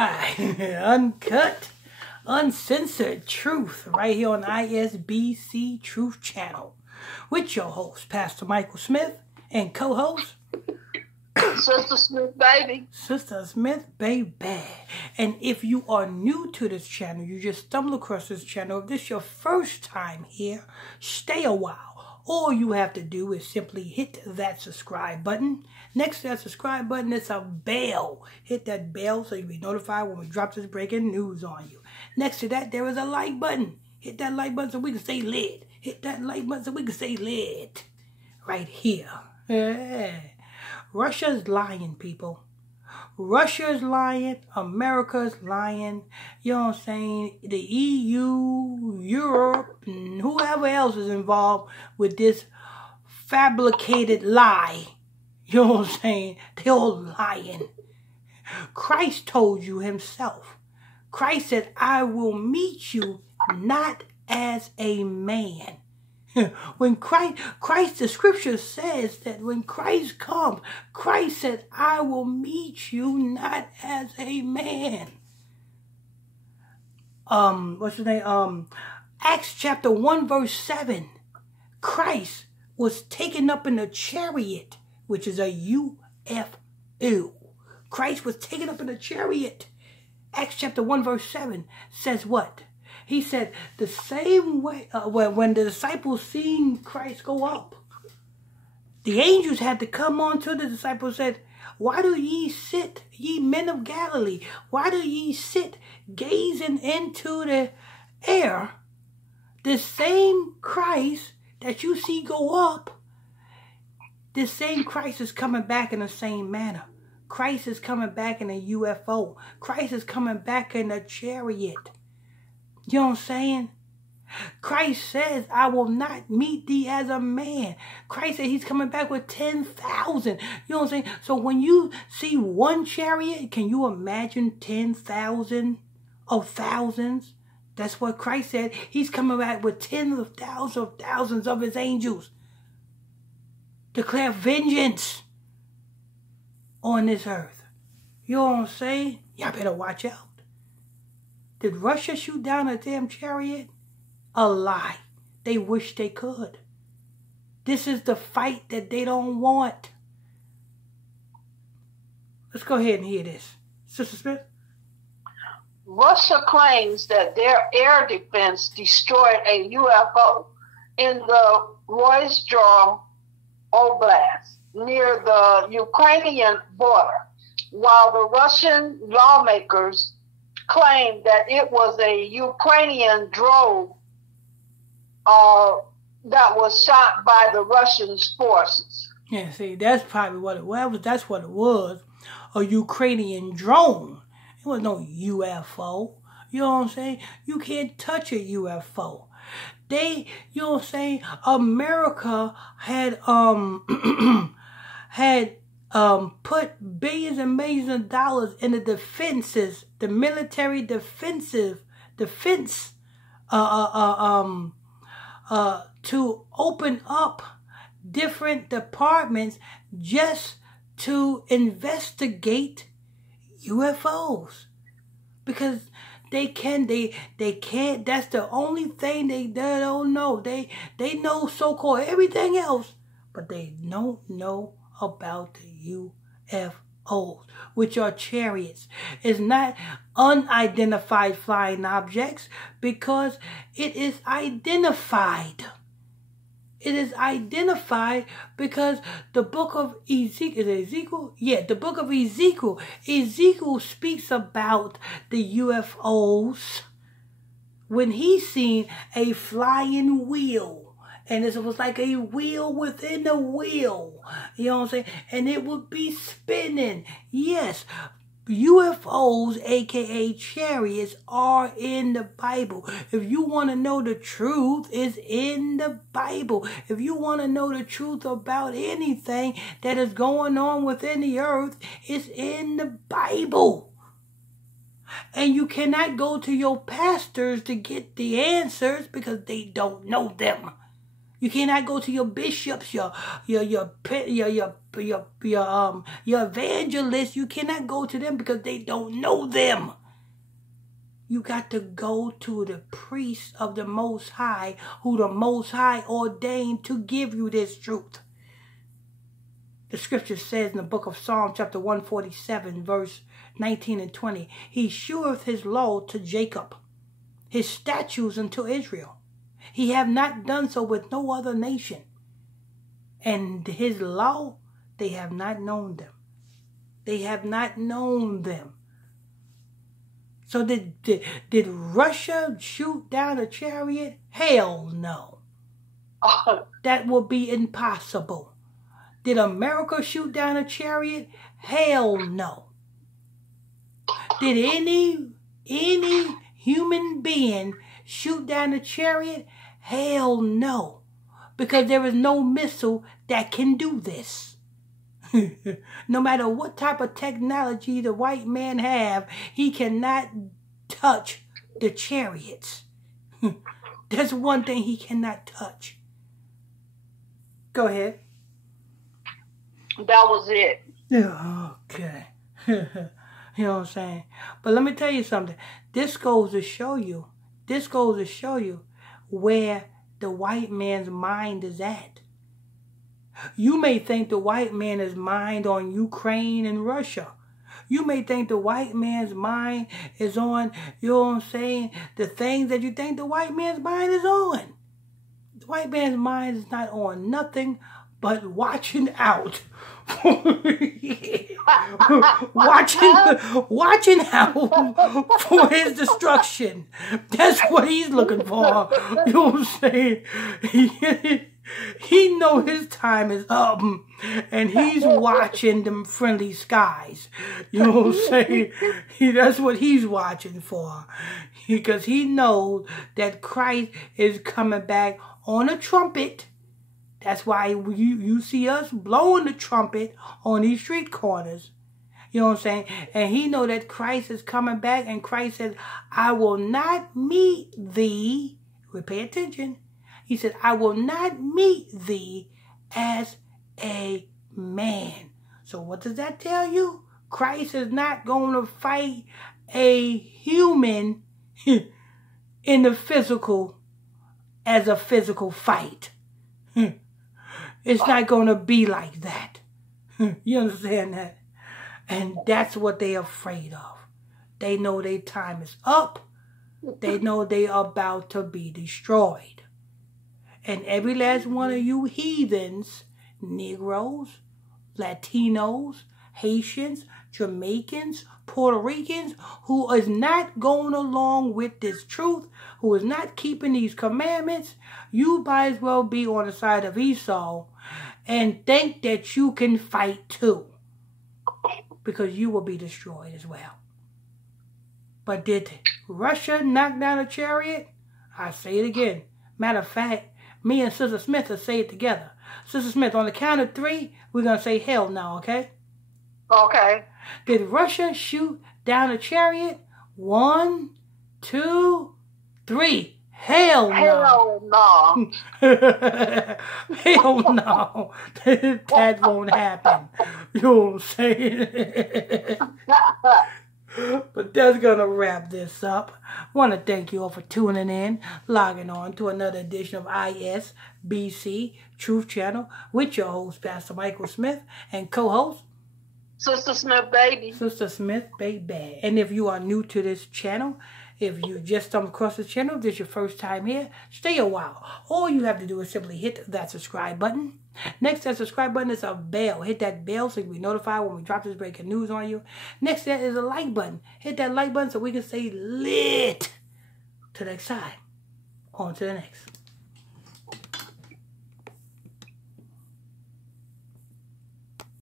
Uncut, uncensored truth right here on ISBC Truth Channel with your host, Pastor Michael Smith, and co-host, Sister Smith, baby. Sister Smith, baby. And if you are new to this channel, you just stumble across this channel, if this is your first time here, stay a while. All you have to do is simply hit that subscribe button. Next to that subscribe button is a bell. Hit that bell so you'll be notified when we drop this breaking news on you. Next to that, there is a like button. Hit that like button so we can stay lit. Hit that like button so we can stay lit. Right here. Yeah. Russia's lying, people. Russia's lying, America's lying, you know what I'm saying, the EU, Europe, and whoever else is involved with this fabricated lie, you know what I'm saying, they're all lying. Christ told you himself. Christ said, I will meet you not as a man. When Christ, the scripture says that when Christ comes, Christ said, I will meet you not as a man. What's his name? Acts chapter 1 verse 7. Christ was taken up in a chariot, which is a UFO. Christ was taken up in a chariot. Acts chapter 1 verse 7 says what? He said, the same way, when the disciples seen Christ go up, the angels had to come on to the disciples and said, why do ye sit, ye men of Galilee? Why do ye sit gazing into the air? The same Christ that you see go up, the same Christ is coming back in the same manner. Christ is coming back in a UFO. Christ is coming back in a chariot. You know what I'm saying? Christ says, I will not meet thee as a man. Christ said he's coming back with 10,000. You know what I'm saying? So when you see one chariot, can you imagine 10,000 of thousands? That's what Christ said. He's coming back with tens of thousands of his angels. Declare vengeance on this earth. You know what I'm saying? Y'all better watch out. Did Russia shoot down a damn chariot? A lie. They wish they could. This is the fight that they don't want. Let's go ahead and hear this. Sister Smith? Russia claims that their air defense destroyed a UFO in the Roizhstroy Oblast near the Ukrainian border, while the Russian lawmakers claimed that it was a Ukrainian drone that was shot by the Russian forces. Yeah, see, that's probably what it was. That's what it was. A Ukrainian drone. It was no UFO. You know what I'm saying? You can't touch a UFO. You know what I'm saying? America had put billions and millions of dollars in the defenses, the military defense, to open up different departments just to investigate UFOs, because they can't. That's the only thing they don't know. They know so-called everything else, but they don't know about the UFOs, which are chariots. It's not unidentified flying objects because it is identified. It is identified because the book of Ezekiel, is it Ezekiel? Yeah, the book of Ezekiel. Ezekiel speaks about the UFOs when he seen a flying wheel. And it was like a wheel within a wheel. You know what I'm saying? And it would be spinning. Yes, UFOs, aka chariots, are in the Bible. If you want to know the truth, it's in the Bible. If you want to know the truth about anything that is going on within the earth, it's in the Bible. And you cannot go to your pastors to get the answers because they don't know them. You cannot go to your bishops, your evangelists. You cannot go to them because they don't know them. You got to go to the priest of the Most High, who the Most High ordained to give you this truth. The scripture says in the book of Psalm, chapter 147, verse 19 and 20, He sheweth his law to Jacob, his statutes unto Israel. He have not done so with no other nation. And his law, they have not known them. They have not known them. So did Russia shoot down a chariot? Hell no. That will be impossible. Did America shoot down a chariot? Hell no. Did any human being shoot down a chariot? Hell no. Because there is no missile that can do this. No matter what type of technology the white man have, he cannot touch the chariots. That's one thing he cannot touch. Go ahead. That was it. Okay. You know what I'm saying? But let me tell you something. This goes to show you where the white man's mind is at. You may think the white man is mind on Ukraine and Russia. You may think the white man's mind is on, you know what I'm saying, the things that you think the white man's mind is on. The white man's mind is not on nothing but watching out. watching out for his destruction. That's what he's looking for. You know what I'm saying? He know his time is up, and he's watching them friendly skies. You know what I'm saying? That's what he's watching for. Because he knows that Christ is coming back on a trumpet. That's why you see us blowing the trumpet on these street corners. You know what I'm saying? And he know that Christ is coming back, and Christ says, I will not meet thee. Pay attention. He said, I will not meet thee as a man. So what does that tell you? Christ is not going to fight a human in the physical as a physical fight. It's not going to be like that. You understand that? And that's what they're afraid of. They know their time is up. They know they are about to be destroyed. And every last one of you heathens, Negroes, Latinos, Haitians, Jamaicans, Puerto Ricans, who is not going along with this truth, who is not keeping these commandments, you might as well be on the side of Esau and think that you can fight too. Because you will be destroyed as well. But did Russia knock down a chariot? I say it again. Matter of fact, me and Sister Smith will say it together. Sister Smith, on the count of 3, we're going to say hell no, okay? Okay. Did Russia shoot down a chariot? 1, 2, 3. Hell no. Hell no. Hell no. That won't happen. You know what I'm saying? But that's going to wrap this up. I want to thank you all for tuning in, logging on to another edition of ISBC Truth Channel with your host, Pastor Michael Smith, and co-host, Sister Smith, baby. Sister Smith, baby. And if you are new to this channel, if you just stumbled across this channel, if this is your first time here, stay a while. All you have to do is simply hit that subscribe button. Next to that subscribe button is a bell. Hit that bell so you can be notified when we drop this breaking news on you. Next to that is a like button. Hit that like button so we can stay lit. Till next time. On to the next.